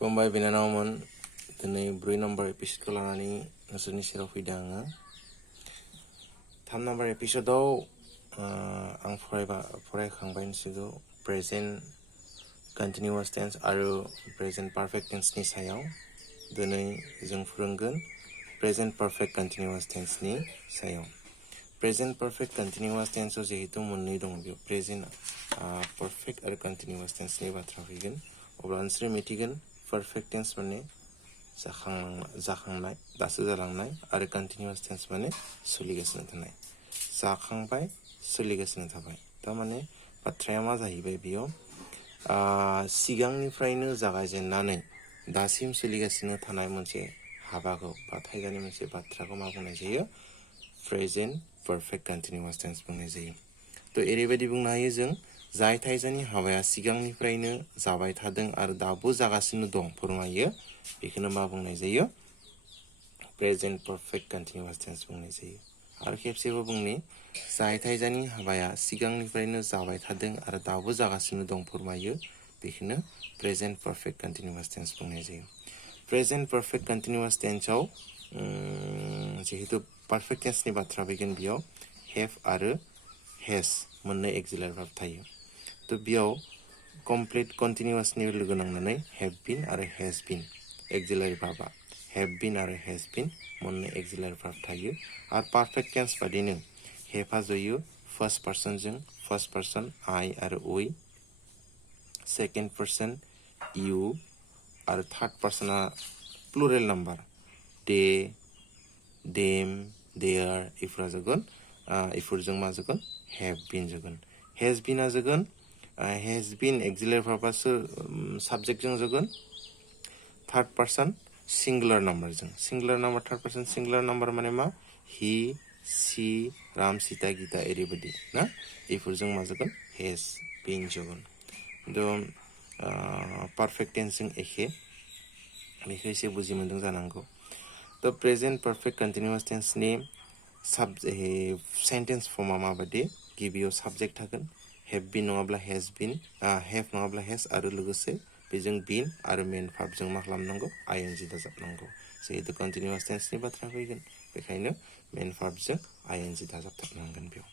Pembaik binanawan दिनै 4 number एपिसोडखौ लानानै नोंसोरनि सेराव फैदों आङो 3 नम्बर एपिसोडआव आं फरायखांबाय नोंसोरखौ प्रेजेन्ट कन्टिनिउअस टेन्स आरो प्रेजेन्ट पारफेक्ट टेन्सनि सायाव दिनै जों फोरोंगोन प्रेजेन्ट पारफेक्ट कन्टिनिउअस टेन्सनि सायाव प्रेजेन्ट पारफेक्ट कन्टिनिउअस टेन्सआव जिहेतु मोननै दं बेयाव प्रेजेन्ट पारफेक्ट आरो कन्टिनिउअस टेन्सनि बाथ्रा फैगोन अब्ला नोंसोरो मिथिगोन पारफेक्ट टेन्स माने जाखांनाय दासो जालांनाय आरो कन्टिनिउअस टेन्स माने सोलिगासिनो थानाय जाखांबाय सोलिगासिनो थाबाय थारमाने बाथ्राया मा जाहैबाय बेयाव सिगांनिफ्रायनो जागायजेननानै दासिम सोलिगासिनो थानाय मोनसे हाबाखौ बा थाइगानि मोनसे बाथ्राखौ मा बुंनाय जायो प्रेजेन्ट पारफेक्ट कन्टिनिउअस टेन्स बुंनाय जायो थ' ओरैबायदि बुंनो हायो जों जाय थाइजानि हाबाया सिगांनिफ्रायनो जाबाय थादों आरो दाबो जागासिनो दं फोरमायो बेखौनो मा बुंनाय जायो प्रेजेन्ट पारफेक्ट कन्टिनिउअस टेन्स बुंनाय जायो आरो खेबसेबो बुंनि जाय थाइजानि हाबाया सिगांनिफ्रायनो जाबाय थादों आरो दाबो जागासिनो दं फोरमायो बेखौनो प्रेजेन्ट पारफेक्ट कन्टिनिउअस टेन्स बुंनाय जायो प्रेजेन्ट पारफेक्ट कन्टिनिउअस टेन्सआव जिहेतु पारफेक्ट टेन्सनि बाथ्रा फैगोन बेयाव हेभ आरो हेज मोननै एक्सिलारि भार्ब थायो थ' बेयाव कमप्लिट कन्टिनिउअसनि लोगो नांनानै हेभ बिन आरो हेज बिन एक्सिलारि भार्बा हेभ बिन आरो हेज बिन मोननै एक्सिलारि भार्ब थायो आरो पारफेक्ट टेन्स बादिनो हेभा जयो फार्स्ट पार्सन आइ आरो उइ सेकेन्ड पार्सन इउ आरो थार्ड पार्सना plural number they them their इफोरा जागोन इफोरजों मा जागोन हेभ बिन जागोन हेज बिना जागोन हेज बिन एक्सिलारि भार्बा साबजेक्टजों जागोन third person singular number third person singular number माने मा ही सी राम सीता गीता एरैबायदि ना इफोरजों मा जागोन हेज बिन जागोन थ' पारफेक्ट टेन्सजों एखे बेखौ एसे बुजि मोनदों जानांगौ थ' प्रेजेन्ट पारफेक्ट कन्टिनिउअस टेन्सनि सेन्टेन्स फर्मा माबायदि गिबियाव साबजेक्ट थागोन हेभ बिन नङाब्ला हेज बिन हेभ नङाब्ला हेज आरो लोगोसे बेजों बिन आरो मेन भार्बजों मा खालामनांगौ आइएनजि दाजाबनांगौ जिहेतु कन्टिनिउअस टेन्सनि बाथ्रा फैगोन बेखायनो मेन भार्बजों आइएनजि दाजाबथारनांगोन बेयाव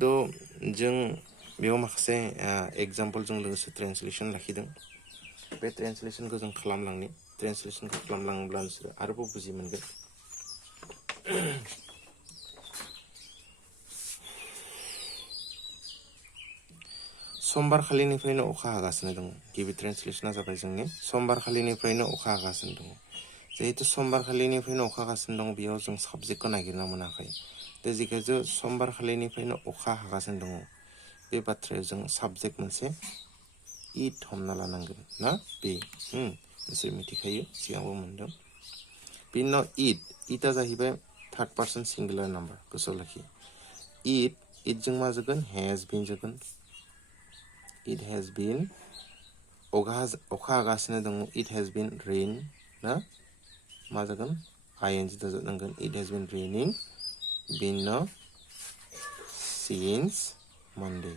थ' जों बेयाव माखासे एग्जाम्पलजों लोगोसे ट्रेन्सलेसन लाखिदों बे ट्रेन्सलेसनखौ जों खालामलांनि ट्रेन्सलेसनखौ खालामलाङोब्ला नोंसोरो आरोबाव बुजि मोनगोन समबार खालिनिफ्रायनो अखा हागासिनो दङ गिबि ट्रेन्सलेसना जाबाय जोंनि समबार खालिनिफ्रायनो अखा हागासिनो दङ जिहेतु समबार खालिनिफ्रायनो अखा हागासिनो दङ बेयाव जों साबजेक्टखौ नागिरना मोनाखै दा जिहेतु समबार खालिनिफ्रायनो अखा हागासिनो दङ बे बाथ्रायाव जों साबजेक्ट मोनसे इट हमना लानांगोन ना बे नोंसोर मिथिखायो सिगाङावबो मोनदों बेनि उनाव इटआ जाहैबाय थर्ड पार्सन सिंगुलार नाम्बार गोसोआव लाखि इटजों मा जागोन हेज बिन जागोन it has been अखा हागासिनो दङ it has been rain ना मा जागोन आइएनजि दाजाबनांगोन it has been raining बिनो since Monday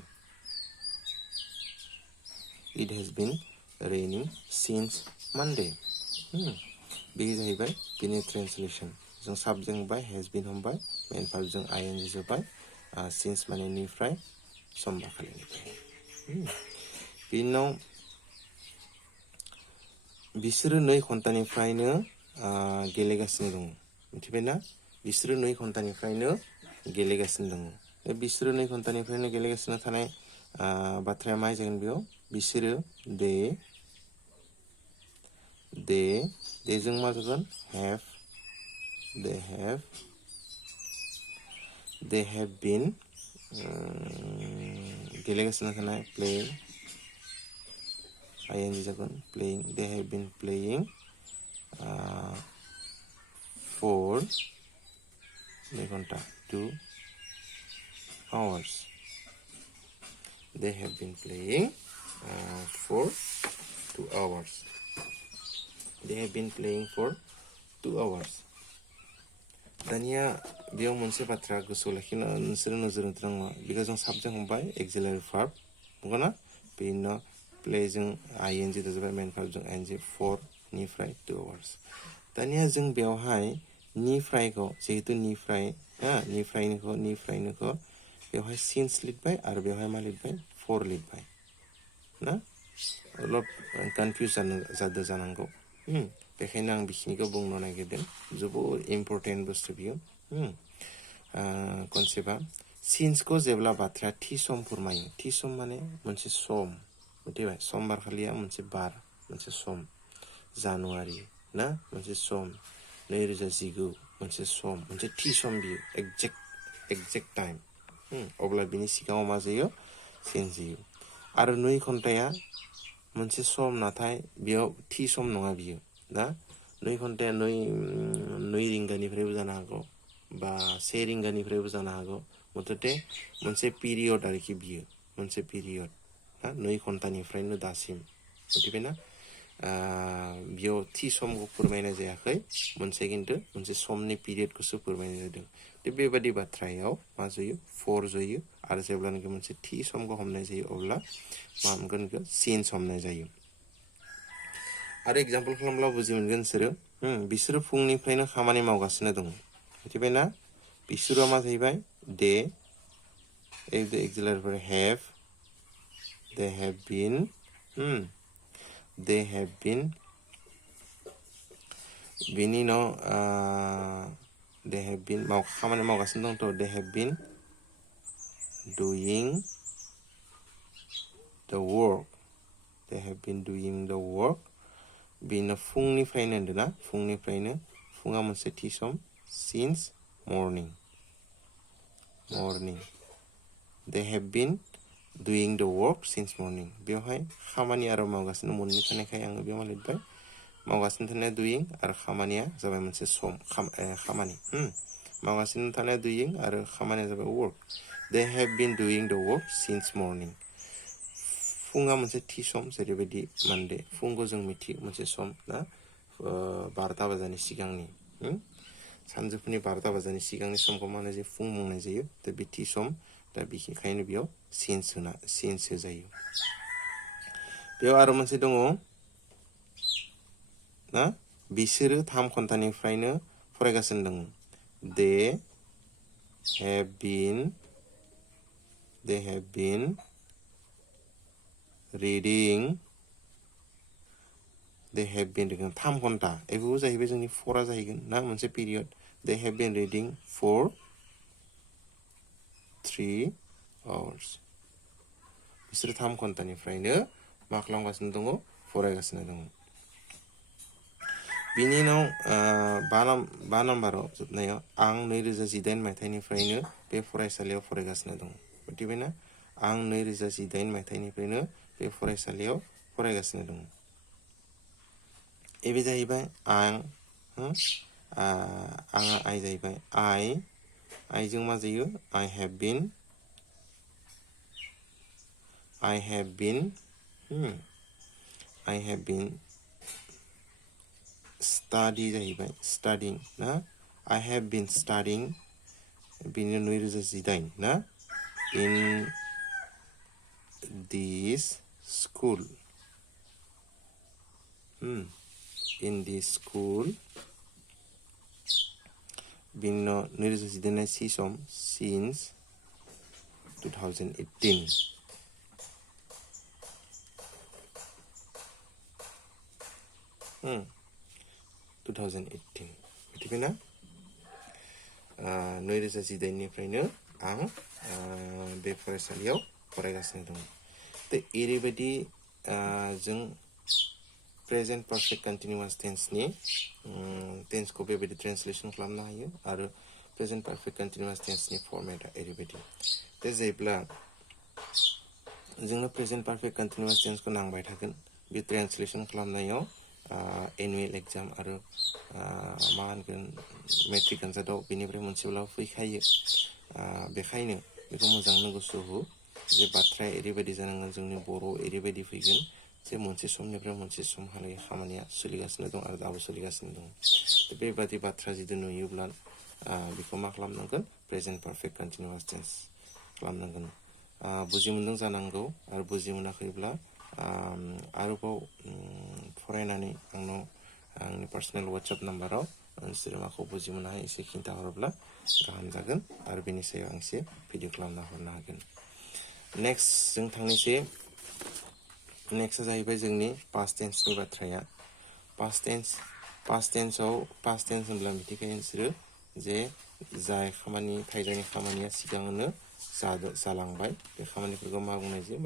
it has been raining since Monday बे जाहैबाय बेनि ट्रेन्सलेसन जों साबजेक्ट हमबाय has been हमबाय मेन भार्बजों आइएनजि जोब्बाय since माने निफ्राय समबार खालिनिफ्राय बिनि उनाव बिसोरो 2 घन्टानिफ्रायनो गेलेगासिनो दङ मिथिबायना बिसोरो 2 घन्टानिफ्रायनो गेलेगासिनो दङ बिसोरो 2 घन्टानिफ्रायनो गेलेगासिनो थानाय बाथ्राया मा जागोन बेयाव बिसोरो देजों मा जागोन they have been गेलेगासिनो थानाय playing ING जागोन playing they have been playing for 2 घन्टा 2 hours they have been playing for 2 hours they have been playing for 2 hours दानिया बेयाव मोनसे बाथ्रा गोसोआव लाखिनो नोंसोरो नोजोर होनो नाङा बेखौ जों साबजेक्ट हमबाय एक्सिलारि भार्ब नंगौना बेनि उनाव प्लेजों ing दा जाबाय मेन भार्बजों ing for निफ्राय to hours दानिया जों बेवहाय निफ्रायखौ जिहेतु निफ्राय निफ्रायनोखौ बेवहाय since लिरबाय आरो बेवहाय मा लिरबाय for लिरबाय ना अलप कन्फ्यूज जादों जानांगौ बेखायनो आं बिखिनिखौ बुंनो नागिरदों जोबोद इम्पोर्टेन्ट बुस्थु बियो कनसेप्टआ सिन्सखौ जेब्ला बाथ्राया थि सम फोरमायो थि सम माने मोनसे सम मिथिबाय समबार खालिया मोनसे बार मोनसे सम जानुवारि ना मोनसे सम 2019 मोनसे सम मोनसे थि सम बियो एक्जेक्ट टाइम अब्ला बिनि सिगाङाव मा जायो सिन्स जायो आरो 2 घन्टाया मोनसे सम नाथाय बेयाव थि सम नङा बियो ना 2 घन्टाया 2 रिंगानिफ्रायबो जानो हागौ बा 1 रिंगानिफ्रायबो जानो हागौ मथते मोनसे पिरियड आरोखि बियो मोनसे पिरियड ना 2 घन्टानिफ्रायनो दासिम मिथिबायना बियाव थि समखौ फोरमायनाय जायाखै मोनसे समनि पिरियडखौसो फोरमायनाय जादों बेबादि बाथ्रायाव मा जायो for जायो आरो जेब्लानाखि मोनसे थि समखौ हमनाय जायो अब्ला मा मोनगोन सिन्स हमनाय जायो आरो एग्जाम्पल खालामब्ला बुजि मोनगोन बिसोरो फुंनिफ्रायनो खामानि मावगासिनो दं मिथिबायना बिसोरो मा जाहैबाय they if the auxiliary verb have they have been बिनि उनाव they have been खामानि मावगासिनो दंथ' they have been doing the work they have been doing the work बिनो फुंनिफ्रायनो होनदोंना फुङा मोनसे थि सम since morning they have been doing the work since morning बेवहाय खामानि आरो मावगासिनो मोननै थानायखाय आङो बेयाव मा लिरबाय मावगासिनो थानाया doing आरो खामानिया जाबाय मोनसे सम खामानि मावगासिनो थानाया doing आरो खामानिया जाबाय work they have been doing the work since morning फुङा मोनसे थि सम जेरैबायदि मानदे फुंखौ जों मिथियो मोनसे सम ना 12 बाजानि सिगांनि सानजौफुनि 12 बाजानि सिगांनि समखौ मा होननाय जायो फुं बुंनाय जायो दा बे थि सम दा बेनिखायनो बेयाव सिन्स होजायो बेयाव आरो मोनसे दङ ना बिसोरो 3 घन्टानिफ्रायनो फरायगासिनो दङ they have been reading 3 घन्टा एबो जाहैबाय जोंनि फरा जाहैगोन ना मोनसे period they have been reading for 3 hours बिसोर 3 घन्टानिफ्रायनो मा खालामगासिनो दङ फरायगासिनो दङ बिनि उनाव 5 नम्बराव जोबनायाव आं 2018 मायथाइनिफ्रायनो बे फरायसालियाव फरायगासिनो दङ मिथिबायना आं 2018 मायथाइनिफ्रायनो बे फरायसालियाव फरायगासिनो दङ एबे जाहैबाय आं आइ जाहैबाय आइजों मा जायो I have been study जाहैबाय studying ना I have been studying बिनि 2018 ना in this school बिनि 2018 सि सम since 2018 2018 मिथिबायना 2018 निफ्रायनो आं बे फरायसालियाव फरायगासिनो दं दा एरैबायदि जों प्रेजेन्ट पारफेक्ट कन्टिन्युअस टेन्सनि टेन्सखौ बेबायदि ट्रेन्सलेसन खालामनो हायो आरो प्रेजेन्ट पारफेक्ट कन्टिन्युअस टेन्सनि फर्मेटआ एरैबायदि दा जेब्ला जोंनो प्रेजेन्ट पारफेक्ट कन्टिन्युअस टेन्सखौ नांबाय थागोन बे ट्रेन्सलेसन खालामनायाव एनुवेल एग्जाम आरो मा होनगोन मेट्रिक आनजादाव बेनिफ्राय मोनसेब्लाबो फैखायो बेखायनो बेखौ मोजांनो गोसो हो जे बाथ्राया एरैबायदि जानांगोन जोंनि बर' एरैबायदि फैगोन जे मोनसे समनिफ्राय मोनसे समहालागै खामानिया सोलिगासिनो दं आरो दाबो सोलिगासिनो दं बेबादि बाथ्रा जुदि नुयोब्ला बेखौ मा खालामनांगोन प्रेजेन्ट पारफेक्ट कन्टिन्युअस टेन्स खालामनांगोन बुजि मोनदों जानांगौ आरो बुजि मोनाखैब्ला आरोबाव फरायनानै आंनाव आंनि पार्सनेल वाट्सएप नाम्बाराव नोंसोरो माखौ बुजि मोनाखै एसे खिन्थाहरोब्ला गाहाम जागोन आरो बेनि सायाव आं एसे भिडिअ खालामना हरनो हागोन। नेक्स्ट जों थांनोसै। नेक्स्टआ जाहैबाय जोंनि पास्ट टेन्सनि बाथ्राया। पास्ट टेन्स होनब्ला मिथिखायो नोंसोरो जे जाय खामानि थाइजानि खामानिया सिगाङावनो जालांबाय बे खामानिफोरखौ मा बुंनाय जायो?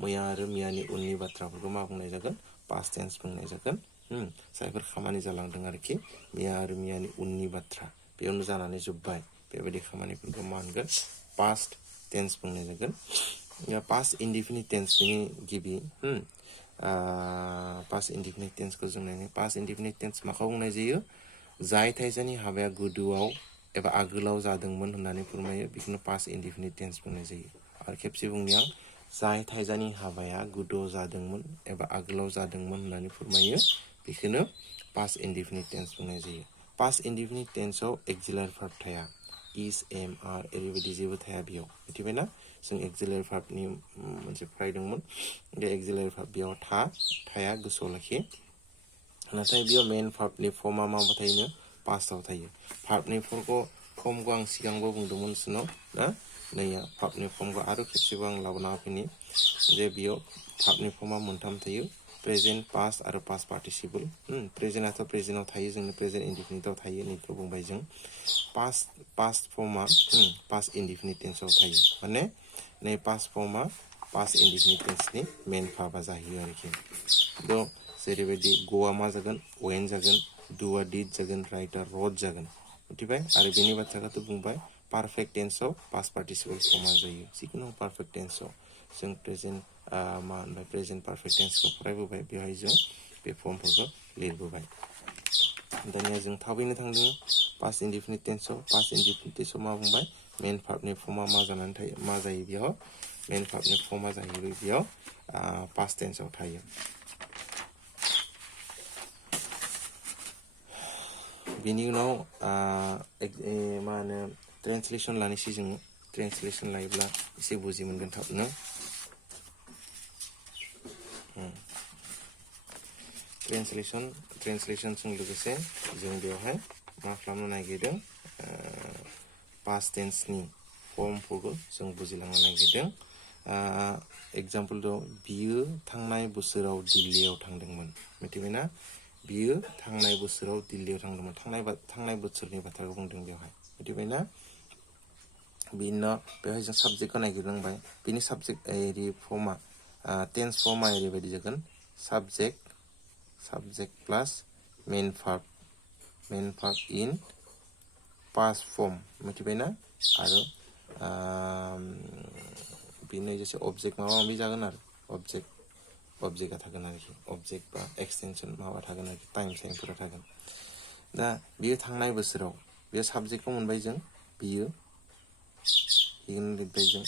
मैया आरो मियानि उननि बाथ्राफोरखौ मा बुंनाय जागोन? पास्ट टेन्स बुंनाय जागोन। जायफोर खामानि जालांदों आरोखि मैया आरो मियानि उननि बाथ्रा बेयावनो जानानै जोब्बाय बेबायदि खामानिफोरखौ मा होनगोन? पास्ट टेन्स बुंनाय जागोन। पास्ट इनडिफिनिट टेन्सनि गिबि पास्ट इनडिफिनिट टेन्सखौ जों नायनो। पास्ट इनडिफिनिट टेन्स माखौ बुंनाय जायो? जाय थाइजानि हाबाया गोदोआव एबा आगोलाव जादोंमोन होननानै फोरमायो बेखौनो पास्ट इनडिफिनिट टेन्स बुंनाय जायो। आरो खेबसे बुंनि आं, जाय थाइजानि हाबाया गोदोआव जादोंमोन एबा आगोलाव जादोंमोन होननानै फोरमायो बेखौनो पास्ट इनडिफिनिट टेन्स बुंनाय जायो। पास्ट इनडिफिनिट टेन्सआव एक्सिलारि भार्ब थाया। इज, एम, आर ओरैबायदि जेबो थाया बेयाव। मिथिबायना? जों एक्सिलारि भार्बनि मोनसे फरायदोंमन। बे एक्सिलारि भार्ब बेयाव थाया गोसोआव लाखि। नाथाय बेयाव मेन भार्बनि फर्मआ माबा थायोनो? पास्टआव थायो। भार्बनि फर्मखौ आं सिगांबो बुंदोंमोन नोंसोरनाव ना? नैया भार्बनि फर्मखौ आरो खेबसेबो आं लाबोना होफैनि जे बेयाव भार्बनि फर्मआ मोनथाम थायो। प्रेजेन्ट, पास्ट आरो पास्ट पार्टिसिपल। प्रेजेन्टआथ' प्रेजेन्टआव थायो, जोंनि प्रेजेन्ट इनडिफिनिटआव थायो नैखौ बुंबाय जों। पास्ट फर्मआ पास्ट इनडिफिनिट टेन्सआव थायो। माने नै पास्ट फर्मआ पास्ट इनडिफिनिट टेन्सनि मेन भार्बआ जाहैयो आरोखि। थ' जेरैबायदि ग'आ मा जागोन? वेन जागोन। डुआ डिड जागोन। राइटआ रड जागोन। मिथिबाय? आरो बेनि बाथ्राखौथ' बुंबाय पारफेक्ट टेन्सआव पास्ट पार्टिसिपल फर्मआ जायो। जिखुनु पारफेक्ट टेन्सआव जों प्रेजेन्ट पारफेक्ट टेन्सखौ फरायबोबाय, बेवहाय जों बे फर्मफोरखौ लिरबोबाय। दानिया जों थाबैनो थांदों पास्ट इनडिफिनिट टेन्सआव। पास्ट इनडिफिनिट टेन्सआव मा बुंबाय? मेन भार्बनि फर्मआ मा जानानै थायो? मा जायो बेयाव? मेन भार्बनि फर्मआ जाहैबाय बेयाव पास्ट टेन्सआव थायो। बेनि उनाव मा होनो ट्रेन्सलेसन लानोसै जोङो। ट्रेन्सलेसन लायोब्ला एसे बुजि मोनगोन थाबनो। ट्रेन्सलेसनजों लोगोसे जों बेवहाय मा खालामनो नागिरदों? पास्ट टेन्सनि फर्मफोरखौ जों बुजिलांनो नागिरदों। एग्जाम्पल दं, बियो थांनाय बोसोराव दिल्लीयाव थांदोंमोन। मिथिबायना? बियो थांनाय बोसोराव दिल्लीयाव थांदोंमोन। थांनाय बोसोरनि बाथ्राखौ बुंदों बेवहाय। मिथिबायना? बिनि उनाव बेवहाय जों साबजेक्टखौ नागिरनांबाय। बिनि साबजेक्ट फर्मआ टेन्स फर्मआ ओरैबायदि जागोन। Subject plus main verb in past form. मिथिबायना? आरो बेनो जेसे अबजेक्ट माबा माबि जागोन आरो अबजेक्टआ थागोन आरोखि। अबजेक्ट बा एक्सटेनसन माबा थागोन आरोखि, टाइमफोरा थागोन। दा बियो थांनाय बोसोराव, बे साबजेक्टखौ मोनबाय जों बियो लिरबाय जों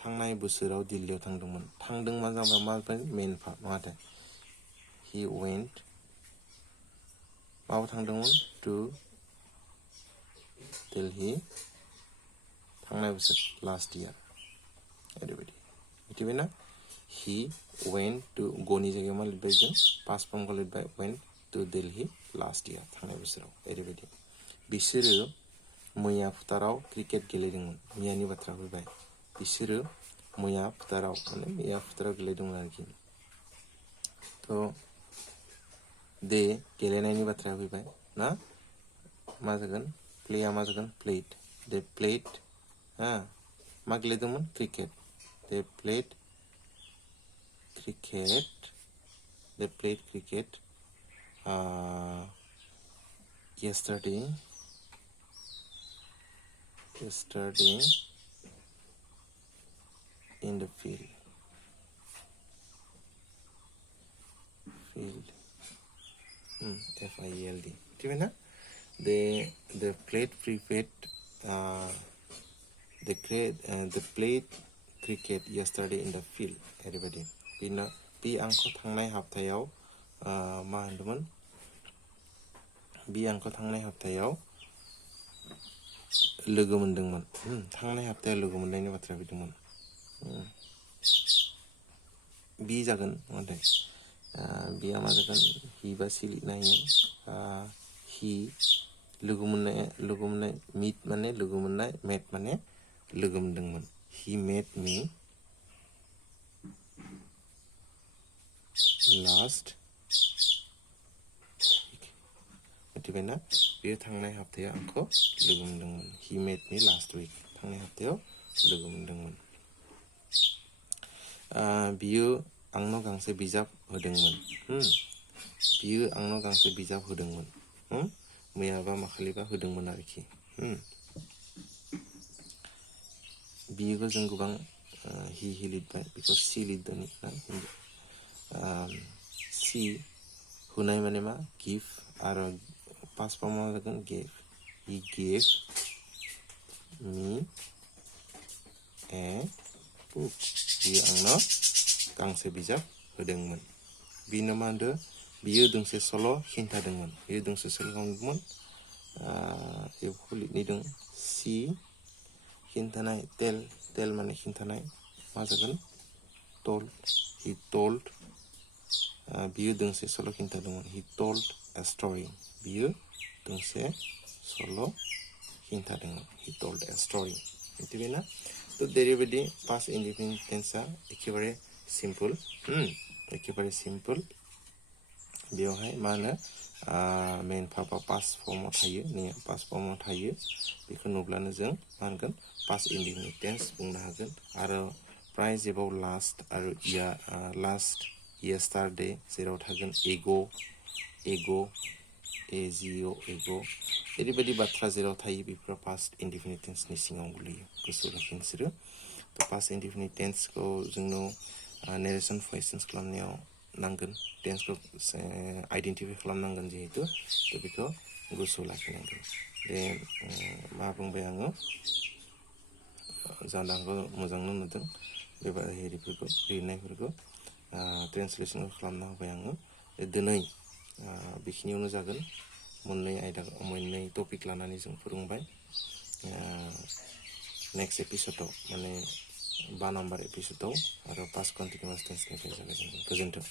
थांनाय बोसोराव दिल्लीयाव थांदोंमोन। थांदोंमोन जाबाय मा मेन भार्ब माथो? हि वेन्ट माबा थांदोंमोन? टु दिल्ली थांनाय बोसोर लास्ट इयार ओरैबायदि। मिथिबायना? हि वेन्ट टु गनि जायगायाव मा लिरबाय जों? पास्ट फर्मखौ लिरबाय went to Delhi last year थांनाय बोसोराव ओरैबायदि। बिसोरो मैया फोथाराव क्रिकेट गेलेदोंमोन। मैयानि बाथ्रा फैबाय। बिसोरो मैया फोथाराव गेलेदोंमोन आरोखि। थ' दे गेलेनायनि बाथ्राया फैबाय ना? मा जागोन? प्लेया मा जागोन? प्लेड। दे प्लेड मा गेलेदोंमोन? Cricket. They played cricket yesterday in the field. F-I-E-L-D. मिथिबायना? They played cricket yesterday in the field. ओरैबायदि। बे आंखौ थांनाय हप्तायाव मा होनदोंमोन? बे आंखौ थांनाय हप्तायाव लोगो मोनदोंमोन। थांनाय हप्तायाव लोगो मोननायनि बाथ्रा फैदोंमोन। बी जागोन नाथाय बिया मा जागोन हि बा सि लिरनो हायो हि लोगो मोननाय मीट माने लोगो मोननाय मेट माने लोगो मोनदोंमोन हि मेट मी लास्ट मिथिबायना बेयो थांनाय हप्तायाव आंखौ लोगो मोनदोंमोन हि मेट मी लास्ट वीक थांनाय हप्तायाव लोगो मोनदोंमोन बियो आंनो गांसे बिजाब होदोंमोन बियो आंनो गांसे बिजाब होदोंमोन मैयाबा माखालिबा होदोंमोन आरोखि बियोखौ जों गोबां हि लिरबाय बेखौ सि लिरदों सि होनाय माने मा गिभ आरो पास्ट फर्म मा जागोन गिभ हि गिभ मी ए बुक बियो आंनो गांसे बिजाब होदोंमोन बिनो मा होनदो बियो दोंसे सल' खिन्थादोंमोन बियो दोंसे सल' खिन्थादोंमोन बेखौ लिरदों सि खिन्थानाय टेल माने खिन्थानाय मा जागोन टल्ड हि टल्ड बियो दोंसे सल' खिन्थादोंमोन हि टल्ड a story बियो दोंसे सल' खिन्थादोंमोन हि टल्ड a story मिथिबायना तो जेरैबायदि पास्ट इनडिफिनिट टेन्सआ एखेबारे सिम्पल बेवहाय मा होनो मेन भार्बआ पास्ट फर्मआव थायो पास्ट फर्मआव थायो बेखौ नुब्लानो जों मा होनगोन पास्ट इनडिफिनिट टेन्स बुंनो हागोन आरो प्राय जेबाव लास्ट आरो लास्ट येस्टारडे जेराव थागोन एगो ओरैबायदि बाथ्रा जेराव थायो बेफोर पास्ट इनडिफिनिट टेन्सनि सिङाव गोलैयो गोसोआव लाखि नोंसोरो पास्ट इनडिफिनिट टेन्सखौ जोंनो नेरेसन क्वेश्चन्स खालामनायाव नांगोन टेन्सखौ आइडेन्टिफाइ खालामनांगोन जिहेतु थ' बेखौ गोसोआव लाखिनांगोन बे मा बुंबाय आङो जानांगौ मोजांनो नुदों बेबायदिफोरखौ लिरनायफोरखौ ट्रेन्सलेसनखौ खालामना होबाय आङो दिनै बेखिनियावनो जागोन मोननै टपिक लानानै जों फोरोंबाय नेक्स्ट एपिसोडआव माने 5 नाम्बार एपिसोडआव आरो पास्ट कन्टिनिउआस टेन्सनिफ्राय जागायजेनगोन गोजोन्थों